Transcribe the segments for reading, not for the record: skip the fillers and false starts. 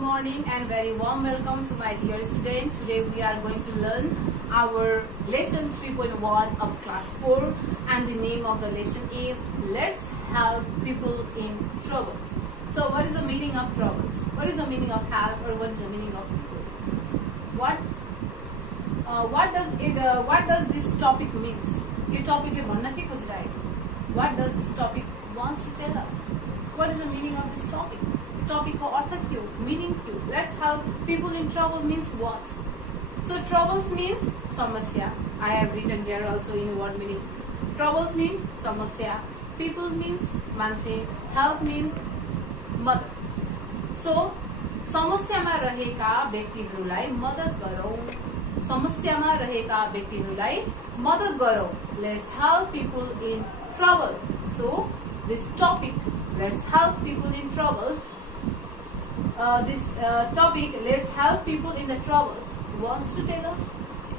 morning and very warm welcome to my dear student. Today we are going to learn our lesson 3.1 of class 4 and the name of the lesson is Let's Help People in Troubles. So what is the meaning of troubles? What is the meaning of help or what is the meaning of people? What does this topic means? ये topic के भन्न के खोजिरहेको छु. What does this topic wants to tell us? What is the meaning of this topic? Topic को अर्थ के हो, meaning के हो. Let's help people in trouble means what? So troubles means समस्या. I have written here also in word meaning. Troubles means समस्या. People means मान्छे. Help means मदद. So समस्यामा रहेका व्यक्तिहरूलाई मदद गरौँ. समस्यामा रहेका व्यक्तिहरूलाई मदद गरौँ. Let's help people in trouble. So this topic, let's help people in troubles. This topic, let's help people in the troubles, wants to tell us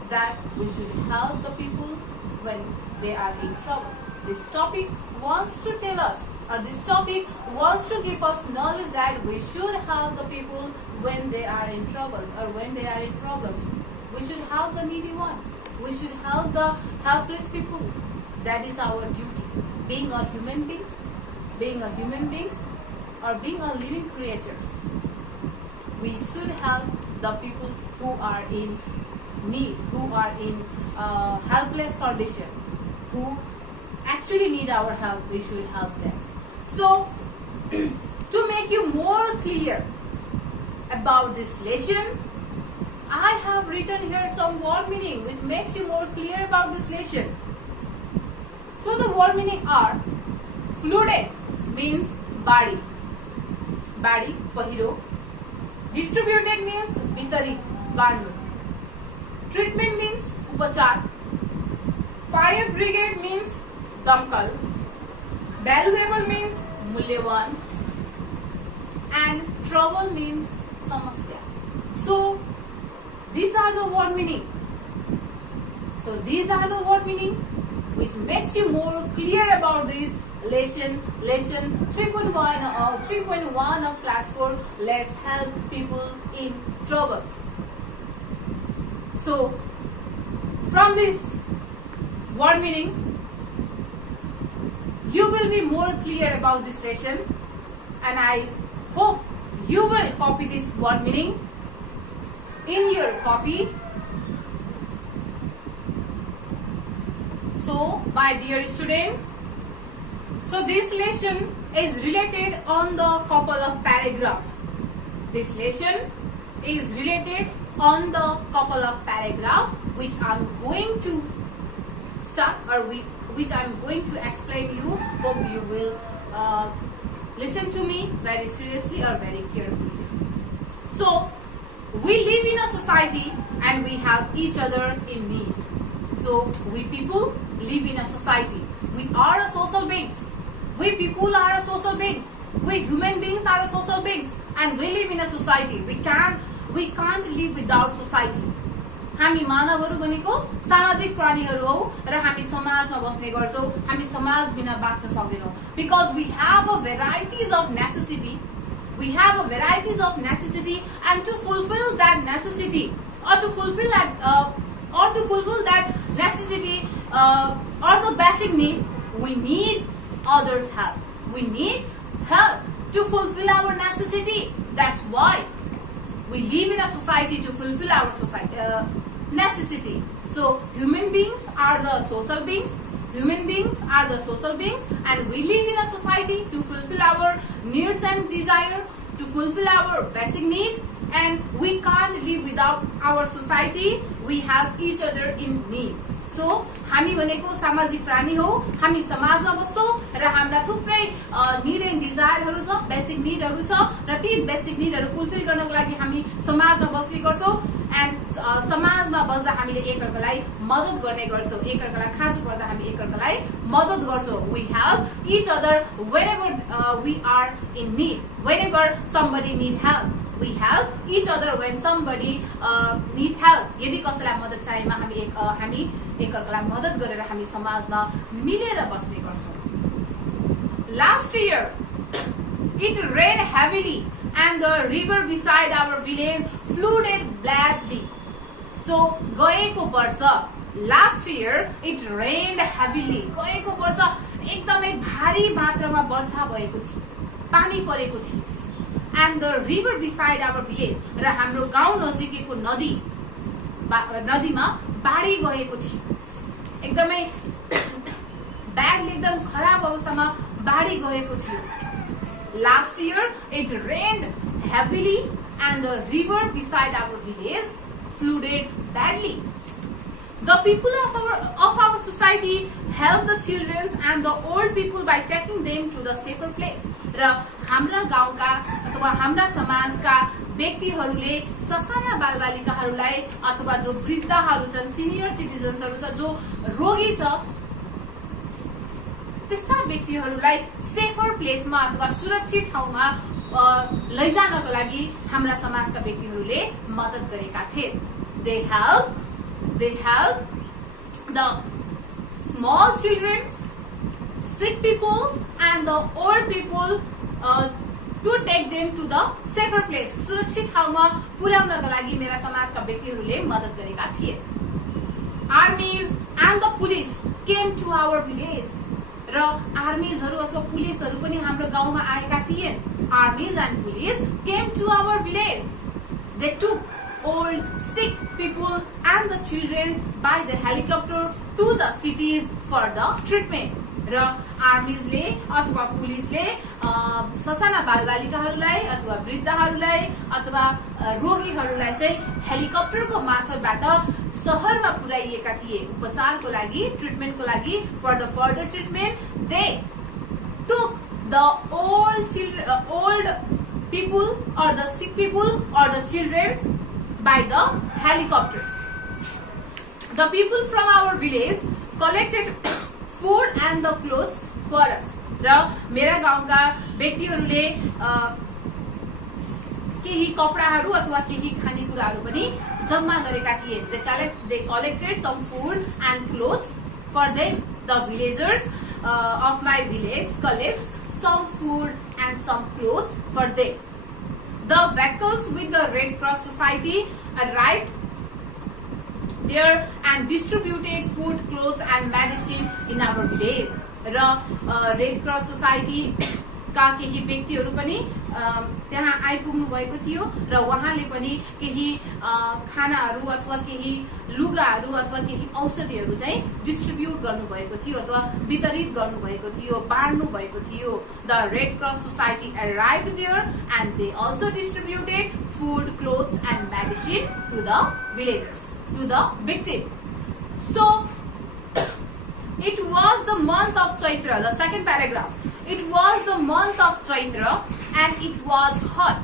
that we should help the people when they are in trouble. This topic wants to tell us, or this topic wants to give us knowledge that we should help the people when they are in troubles or when they are in problems. We should help the needy one. We should help the helpless people. That is our duty. Being a human beings, or being a living creatures, we should help the people who are in need, who are in helpless condition, who actually need our help. We should help them. So, to make you more clear about this lesson, I have written here some word meaning which makes you more clear about this lesson. So the word meaning are flooded means body, पहिरो. Distributed means वितरित, बाँड्नु. Treatment means उपचार. Fire brigade means दमकल. Valuable means मूल्यवान. And trouble means समस्या. So these are the word meaning. So these are the word meaning which makes you more clear about this lesson 3.1 of class 4. Let's help people in trouble. So from this word meaning you will be more clear about this lesson, and I hope you will copy this word meaning in your copy. So my dear student, so this lesson is related on the couple of paragraph. This lesson is related on the couple of paragraph which I'm going to start or which I'm going to explain you. Hope you will listen to me very seriously or very carefully. So we live in a society and we have each other in need. So we people live in a society. We are a social beings. We people are a social beings. We human beings are a social beings, and we live in a society. We can't live without society. हामी मानवहरू भनेको सामाजिक प्राणीहरू हौ र हामी समाजमा बस्ने गर्छौं. हामी समाज बिना बाँच्न सक्दैनौं. Because we have a varieties of necessity. We have a varieties of necessity, and to fulfill that necessity or to fulfill that necessity or the basic need, we need others' help. We need help to fulfill our necessity. That's why we live in a society to fulfill our society necessity. So human beings are the social beings. Human beings are the social beings, and we live in a society to fulfill our needs and desire, to fulfill our basic need, and we can't live without our society. We have each other in need. So हामी भनेको सामाजिक प्राणी हो. हामी समाजमा बस्छौं र हाम्रा थुप्रै नीड एन्ड डिजायरहरु छ, बेसिक नीडहरु छ र ती बेसिक नीडहरु फुलफिल गर्नको लागि हामी समाजमा बस्ने गर्छौं. एन्ड समाजमा बस्दा हामीले एकअर्कालाई मद्दत गर्ने गर्छौं. एकअर्कालाई खाँचो पर्दा हामी एकअर्कालाई मद्दत गर्छौं. We help each other whenever we are in need. Whenever somebody need help, we help each other when somebody need help. यदि कसैलाई मद्दत चाहिएमा हामी एकअर्कालाई मद्दत गरेर हामी समाजमा मिलेर बस्ने गर्छौं. Last year it rained heavily and the river beside our village flooded badly. So गएको वर्ष last year it rained heavily. गएको वर्ष एकदमै भारी मात्रामा वर्षा भएको थियो, पानी परेको थियो. And the river beside our village, र हाम्रो गाउँ नजिकैको नदीमा बाढी गएको थियो. एकदमै badly, एकदम खराब अवस्थामा बाढी गएको थियो. Last year it rained heavily and the river beside our village flooded badly. The people of our society help the children and the old people by taking them to the safer place. र हाम्रा गाउँका अथवा हाम्रा समाजका व्यक्तिहरूले ससाना बालबालिकाहरूलाई अथवा जो वृद्धहरू छन्, सिनियर सिटिजन्सहरू छ, जो रोगी छ, त्यस्ता व्यक्तिहरूलाई सेफर प्लेसमा अथवा सुरक्षित ठाउँमा लैजानको लागि हाम्रा समाजका व्यक्तिहरूले मद्दत गरेका थिए. They help the small children, sick people and the old people to take them to the safer place. सुरक्षित ठाउँमा पुर्याउनका लागि मेरा समाजका व्यक्तिहरूले मद्दत गरेका थिए. Armies and the police came to our village. र आर्मीजहरू अथवा पुलिसहरू पनि हाम्रो गाउँमा आएका थिए. Armies and police came to our village. They took old, sick people and the children by the helicopter to the cities for the treatment. र आर्मीजले अथवा पुलिसले ससाना बालबालिकाहरूलाई अथवा वृद्धहरूलाई अथवा रोगीहरूलाई चाहिँ हेलिकप्टरको मार्फतबाट शहरमा पुर्याइएका थिए उपचारको लागि, ट्रिटमेन्टको लागि. For the further treatment they took the old people or the sick people or the children by the helicopter. The people from our village collected food and the clothes for us. र मेरा गाउँका व्यक्तिहरूले केही कपडाहरू अथवा केही खानेकुराहरू पनि जम्मा गरेका थिए. They collected some food and clothes for them. The villagers of my village collects some food and some clothes for them. The vehicles with the Red Cross Society arrived there and distributed food, clothes and medicine in our village. र red cross society का केही व्यक्तिहरू पनि त्यहाँ आइपुग्नु भएको थियो र उहाँले पनि केही खानाहरू अथवा केही लुगाहरू अथवा केही औषधिहरू चाहिँ डिस्ट्रिब्युट गर्नुभएको थियो अथवा वितरित गर्नुभएको थियो, बाँड्नु भएको थियो. The red cross society arrived there and they also distributed food, clothes and medicine to the villagers, to the victim. So it was the month of Chaitra, the second paragraph. It was the month of Chaitra and it was hot.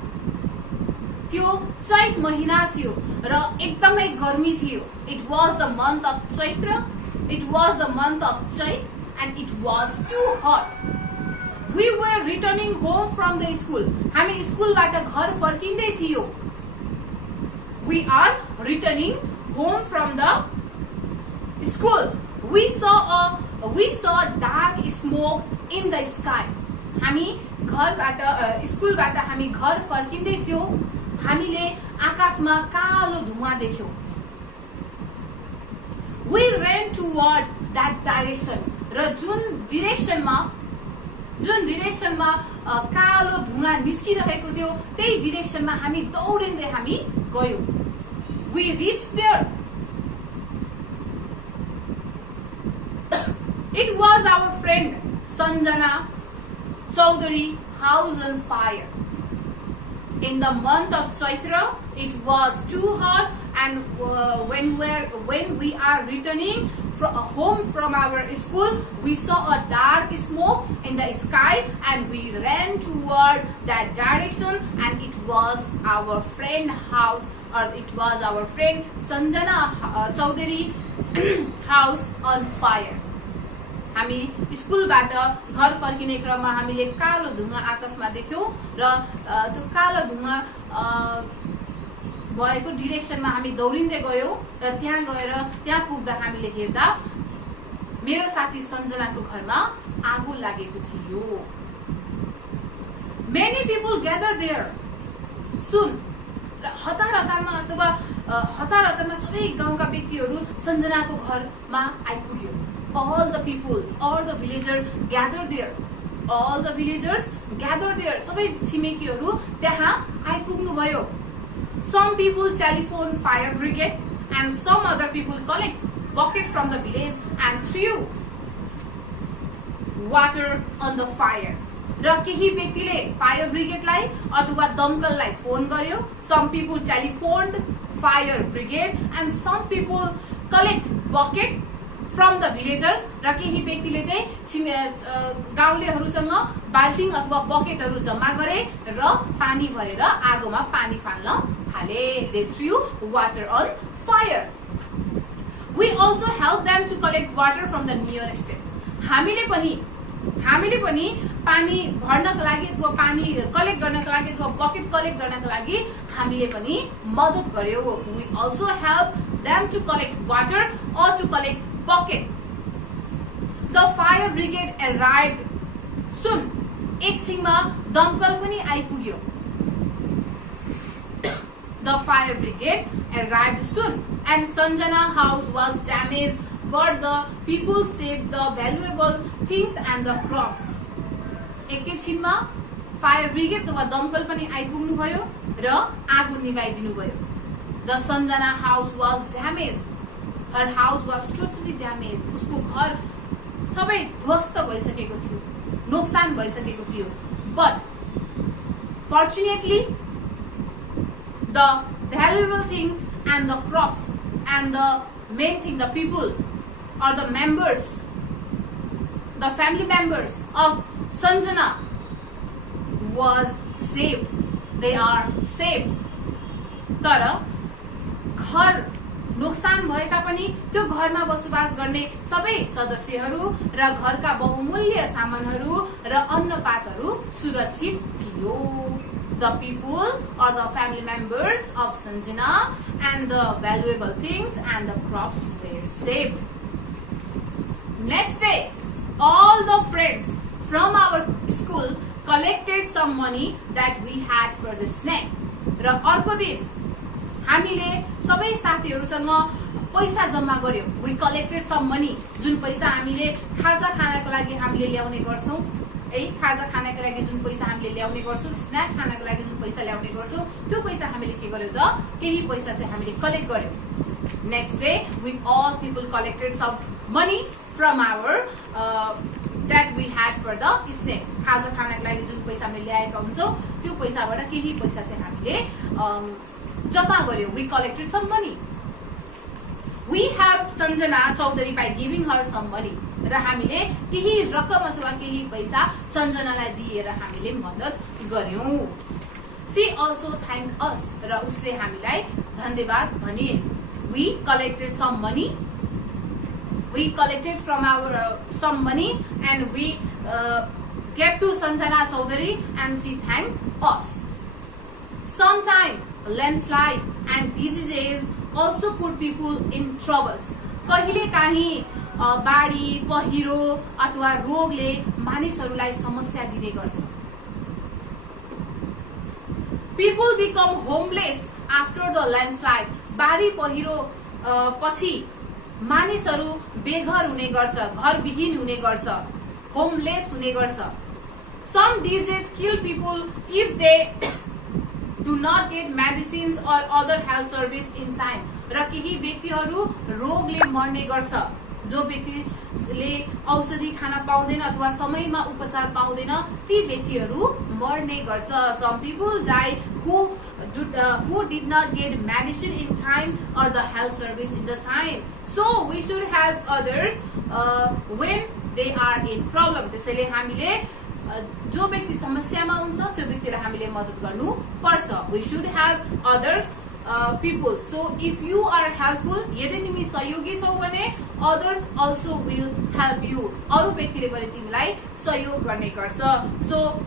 त्यो चैत महिना थियो र एकदमै गर्मी थियो. It was the month of Chaitra. It was the month of Chait and it was too hot. We were returning home from the school. हामी स्कुलबाट घर फर्किँदै थियौ. We are returning home from the school. We saw dark smoke in the sky. हामी घरबाट स्कुलबाट हामी घर फर्किँदै थियौ. हामीले आकाशमा कालो धुवा देख्यौ. We ran toward that direction. र जुन डिरेक्सनमा कालो धुवा निस्किरहेको थियो त्यही डिरेक्सनमा हामी दौडिँदै हामी गयौं. We reached there. It was our friend Sanjana Chaudhary house on fire. In the month of Chaitra, it was too hot, and when we are returning home from our school, we saw a dark smoke in the sky, and we ran toward that direction, and it was our friend house, or it was our friend Sanjana Chaudhary house on fire. हामी स्कुलबाट घर फर्किने क्रममा हामीले कालो धुवा आकाशमा देख्यौं र त्यो कालो धुवा भएको डिरेक्सनमा हामी दौडिँदै गयौं र त्यहाँ पुग्दा हामीले हेर्दा मेरो साथी सञ्जनाको घरमा आगो लागेको थियो. Many people gathered there. सुन र हतार हतारमा अथवा हतार हतारमा सबै गाउँका व्यक्तिहरू सञ्जनाको घरमा आइपुग्यो. All the people, all the villagers gathered there. All the villagers gathered there. सबै छिमेकीहरू त्यहाँ आइपुग्नु भयो. Some people telephone fire brigade and some other people collect bucket from the village and threw water on the fire. र केही व्यक्तिले fire ब्रिगेडलाई अथवा दमकललाई phone गर्यो. Some people telephoned fire brigade and some people collect bucket from the villagers. र केही व्यक्तिले चाहिँ गाउँलेहरूसँग बाल्टिङ अथवा बकेटहरू जम्मा गरे र पानी भरेर आगोमा पानी फाल्न थाले. They threw water on fire. We also help them to collect water from the nearest. हामीले पनि पानी भर्नको लागि अथवा पानी कलेक्ट गर्नको लागि अथवा बकेट कलेक्ट गर्नको लागि हामीले पनि मद्दत गर्यो. We also help them to collect water or to collect bucket. The fire brigade arrived soon. एकछिनमा दमकल पनि आइपुग्यो. The fire brigade arrived soon and Sanjana house was damaged, but the people saved the valuable things and the crops. एकैछिनमा fire brigade वा दमकल पनि आइपुग्नु भयो र आगो निभाइदिनु भयो. The Sanjana house was damaged. Her house was totally damaged. उसको घर सबै ध्वस्त भइसकेको थियो, नोक्सान भइसकेको थियो. But fortunately the valuable things and the crops and the main thing, the people or the members, the family members of Sanjana was saved. They are saved. तर घर नोक्सान भए तापनि त्यो घरमा बसोबास गर्ने सबै सदस्यहरू र घरका बहुमूल्य सामानहरू र अन्नपातहरू सुरक्षित थियो. The people or the family members of Sanjana and the valuable things and the crops were saved. Next day, all the friends from our school collected some money that we had for the snack. र अर्को दिन हामीले सबै साथीहरूसँग पैसा जम्मा गर्यो. We collected some money. जुन पैसा हामीले खाजा खानको लागि हामीले ल्याउने गर्छौं है, खाजा खानको लागि जुन पैसा हामीले ल्याउने गर्छौं, स्न्याक खानको लागि जुन पैसा ल्याउने गर्छौं, त्यो पैसा हामीले के गर्यो त केही पैसा चाहिँ हामीले कलेक्ट गर्यो. Next day, we all people collected some money from our that we had for the snack. खाजा खानको लागि जुन पैसा हामीले ल्याएका हुन्छौं, त्यो पैसाबाट केही पैसा चाहिँ हामीले जम्मा गर्यो. We collected some money. We helped Sanjana Chaudhary by giving her some money. र हामीले केही रकम अथवा केही पैसा सञ्जनालाई दिएर हामीले मद्दत गर्यौं. She also thanked us. र उसले हामीलाई धन्यवाद भने. We collected some money. We collected from our some money and we gave to Sanjana Chaudhary and she thanked us. Sometime landslide and diseases also put people in troubles. कहिले काहीँ बाढी, पहिरो अथवा रोगले मानिसहरूलाई समस्या दिने गर्छ. People become homeless after the landslide. बाढी पहिरो पछि मानिसहरू बेघर हुने गर्छ, घरविहीन हुने गर्छ, होमलेस हुने गर्छ. Some diseases kill people if they do not get medicines or other health service in time. र केही व्यक्तिहरू रोगले मर्ने गर्छ. जो व्यक्तिले औषधि खान पाउँदैन अथवा समयमा उपचार पाउँदैन, ती व्यक्तिहरू मर्ने गर्छ. Some people die who did not get medicine in time or the health service in the time. So we should help others when they are in problem. त्यसैले हामीले जो व्यक्ति समस्यामा हुन्छ त्यो व्यक्तिलाई हामीले मद्दत गर्नु पर्छ. We should help others people. So if you are helpful, यदि तिमी सहयोगी छौ भने others also will help you. अरु व्यक्तिले पनि तिमीलाई सहयोग गर्ने गर्छ. So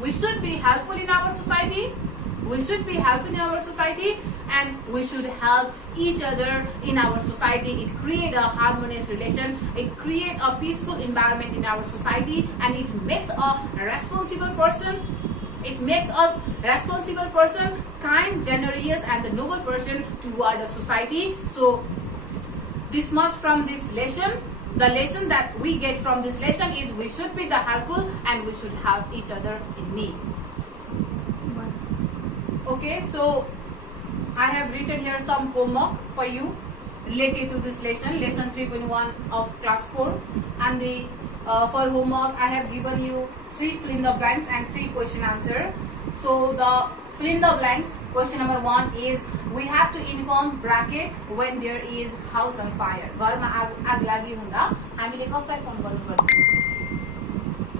we should be helpful in our society. We should be helpful in our society and we should help each other in our society. It creates a harmonious relation. It creates a peaceful environment in our society and it makes a responsible person It makes us responsible person, kind, generous, and a noble person toward the society. So this much from this lesson. The lesson that we get from this lesson is we should be the helpful and we should help each other in need. Okay, so I have written here some homework for you related to this lesson, lesson 3.1 of class 4. And the for homework I have given you 3 fill in the blanks and 3 question answer. So the fill in the blanks, question number 1 is we have to inform bracket when there is house on fire. घरमा आग लागि हुँदा हामीले कसलाई phone गर्नुपर्छ?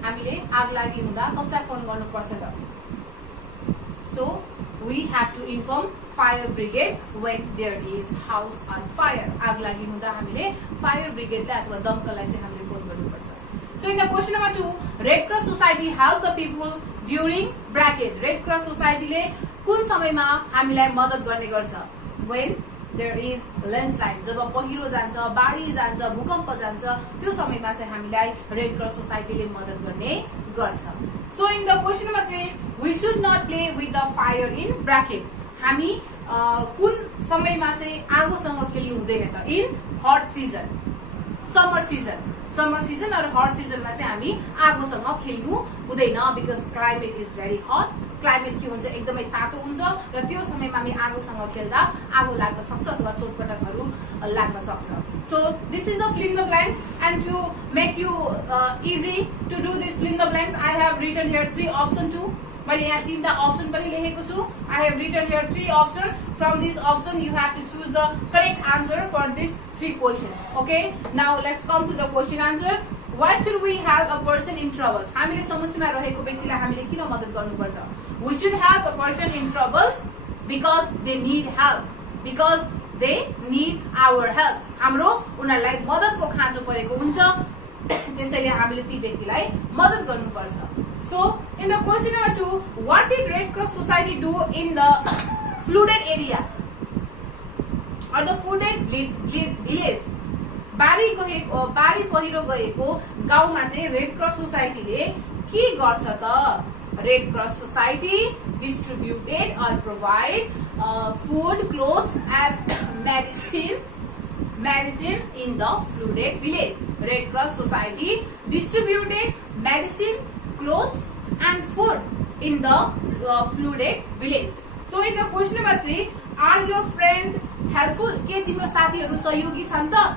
हामीले आग लागि हुँदा कसलाई फोन गर्नुपर्छ त? So we have to inform fire brigade when there is house on fire. आग लागि हुँदा हामीले fire brigade लाई अथवा दमकललाई चाहिँ हामीले फोन गर्नुपर्छ. So in the question number 2, Red Cross Society help the people during bracket. Red Cross Society ले कुन समयमा हामीलाई मद्दत गर्ने गर्छ? When there is landslide, जब पहिरो जान्छ, बाढी जान्छ, भूकम्प जान्छ, त्यो समयमा चाहिँ हामीलाई Red Cross Society ले मद्दत गर्ने गर्छ. So in the question number 3, we should not play with the fire in bracket. हामी कुन समयमा चाहिँ आगोसँग खेल्नु हुँदैन त? In hot season, summer season. Summer season और हट सिजनमा चाहिँ हामी आगोसँग खेल्नु हुँदैन because climate is very hot. Climate के हुन्छ एकदमै तातो हुन्छ र त्यो समयमा हामी आगोसँग खेल्दा आगो लाग्न सक्छ अथवा चोटपटकहरू लाग्न सक्छ. So this is the fill in the blanks, and to make you easy to do this fill in the blanks I have written here 3 option too. मैले यहाँ 3 टा अप्सन पनि लेखेको छु. I have written here 3 option. From this option you have to choose the correct answer for these 3 questions. Okay, now let's come to the question answer. Why should we help a person in troubles? हामीले समस्यामा रहेको व्यक्तिलाई हामीले किन मद्दत गर्नुपर्छ? We should help a person in troubles because they need help, because they need our help. हाम्रो उनीहरुलाई मद्दतको खाँचो परेको हुन्छ, त्यसैले हामीले ती व्यक्तिलाई मद्दत गर्नुपर्छ. So in the question number 2, what did Red Cross Society do in the flooded area or the flooded village? बाढी पहिरो गएको गाउँमा चाहिँ रेड क्रस सोसाइटीले के गर्छ त? Red Cross Society distributed or provide food, clothes and medicine in the flooded village. Red Cross Society distributed medicine, clothes and food in the flooded village. So in the question number 3, are your friend helpful? के तिम्रो साथीहरु सहयोगी छन् त?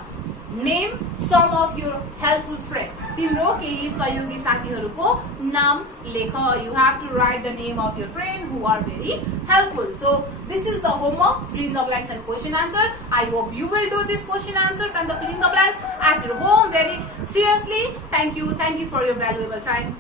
Name some of your helpful friends. तिम्रो केही सहयोगी साथीहरुको नाम लेख. You have to write the name of your friend who are very helpful. So this is the homework, fill in the blanks and question answer. I hope you will do this question answers and the fill in the blanks at your home very seriously. Thank you for your valuable time.